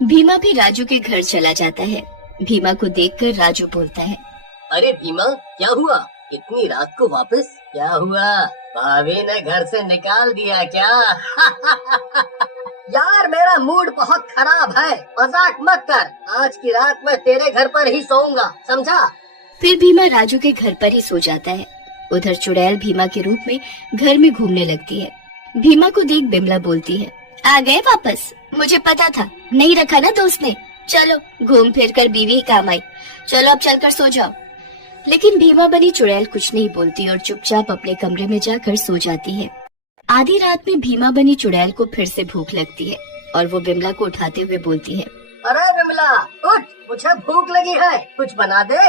भीमा भी राजू के घर चला जाता है। भीमा को देखकर राजू बोलता है, अरे भीमा, क्या हुआ? इतनी रात को वापस? क्या हुआ? भाभी ने घर से निकाल दिया क्या? यार मेरा मूड बहुत खराब है, मजाक मत कर। आज की रात मैं तेरे घर पर ही सोऊंगा, समझा? फिर भीमा राजू के घर पर ही सो जाता है। उधर चुड़ैल भीमा के रूप में घर में घूमने लगती है। भीमा को देख बिमला बोलती है, आ गए वापस? मुझे पता था, नहीं रखा ना दोस्त ने। चलो घूम फिर कर बीवी ही काम आई। चलो अब चलकर सो जाओ। लेकिन भीमा बनी चुड़ैल कुछ नहीं बोलती और चुपचाप अपने कमरे में जाकर सो जाती है। आधी रात में भीमा बनी चुड़ैल को फिर से भूख लगती है और वो बिमला को उठाते हुए बोलती है, अरे बिमला उठ, मुझे भूख लगी है, कुछ बना दे।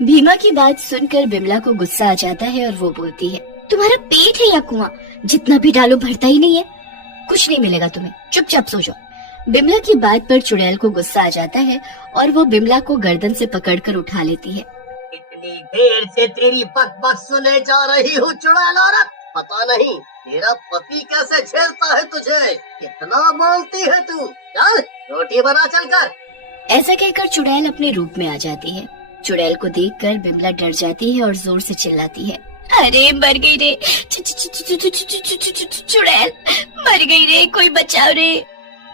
भीमा की बात सुनकर बिमला को गुस्सा आ जाता है और वो बोलती है, तुम्हारा पेट है या कुआं? जितना भी डालो भरता ही नहीं है। कुछ नहीं मिलेगा तुम्हें, चुपचाप सो जाओ। बिमला की बात पर चुड़ैल को गुस्सा आ जाता है और वो बिमला को गर्दन से पकड़कर उठा लेती है। इतनी देर से तेरी बक बक सुने जा रही हूँ चुड़ैल औरत। पता नहीं तेरा पति कैसे झेलता है तुझे। कितना बोलती है तू। चल रोटी बना चलकर। ऐसा कहकर चुड़ैल अपने रूप में आ जाती है। चुड़ैल को देखकर बिमला डर जाती है और जोर से चिल्लाती है, अरे मर गई रे, चुड़ैल मर गई रे, कोई बचाओ रे।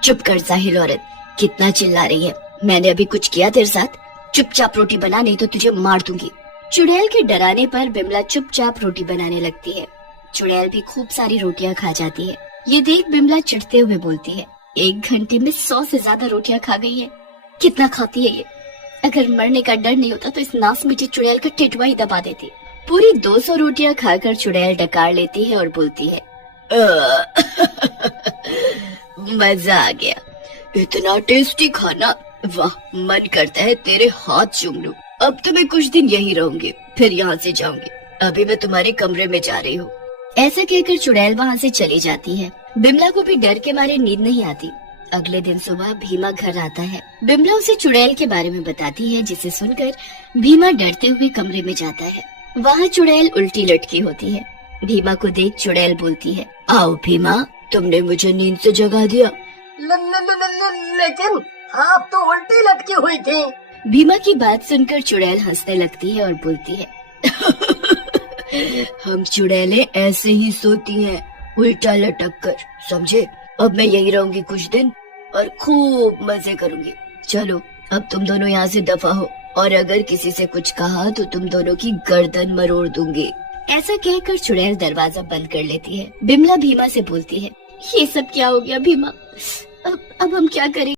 चुप कर जाहिल औरत, कितना चिल्ला रही है? मैंने अभी कुछ किया तेरे साथ? चुपचाप रोटी बना, नहीं तो तुझे मार दूंगी। चुड़ैल के डराने पर बिमला चुपचाप रोटी बनाने लगती है। चुड़ैल भी खूब सारी रोटियां खा जाती है। ये देख बिमला चिढ़ते हुए बोलती है, 1 घंटे में 100 से ज्यादा रोटियां खा गई है। कितना खाती है ये? अगर मरने का डर नहीं होता तो इस नास मीठी चुड़ैल का टिटवा ही दबा देती। पूरी 200 रोटियां खाकर चुड़ैल डकार लेती है और बोलती है, मजा आ गया, इतना टेस्टी खाना, वाह, मन करता है तेरे हाथ चूम लूं। अब तो मैं कुछ दिन यहीं रहूंगी, फिर यहाँ से जाऊंगी। अभी मैं तुम्हारे कमरे में जा रही हूँ। ऐसा कहकर चुड़ैल वहाँ से चली जाती है। बिमला को भी डर के मारे नींद नहीं आती। अगले दिन सुबह भीमा घर आता है। बिमला उसे चुड़ैल के बारे में बताती है, जिसे सुनकर भीमा डरते हुए कमरे में जाता है। वहाँ चुड़ैल उल्टी लटकी होती है। भीमा को देख चुड़ैल बोलती है, आओ भीमा, तुमने मुझे नींद से जगा दिया। लेकिन आप तो उल्टी लटकी हुई थी। भीमा की बात सुनकर चुड़ैल हंसने लगती है और बोलती है, हम चुड़ैलें ऐसे ही सोती हैं, उल्टा लटक कर, समझे? अब मैं यहीं रहूंगी कुछ दिन और खूब मजे करूंगी। चलो अब तुम दोनों यहाँ से दफा हो, और अगर किसी से कुछ कहा तो तुम दोनों की गर्दन मरोड़ दूंगी। ऐसा कहकर चुड़ैल दरवाजा बंद कर लेती है। बिमला भीमा से बोलती है, ये सब क्या हो गया भीमा? अब हम क्या करें?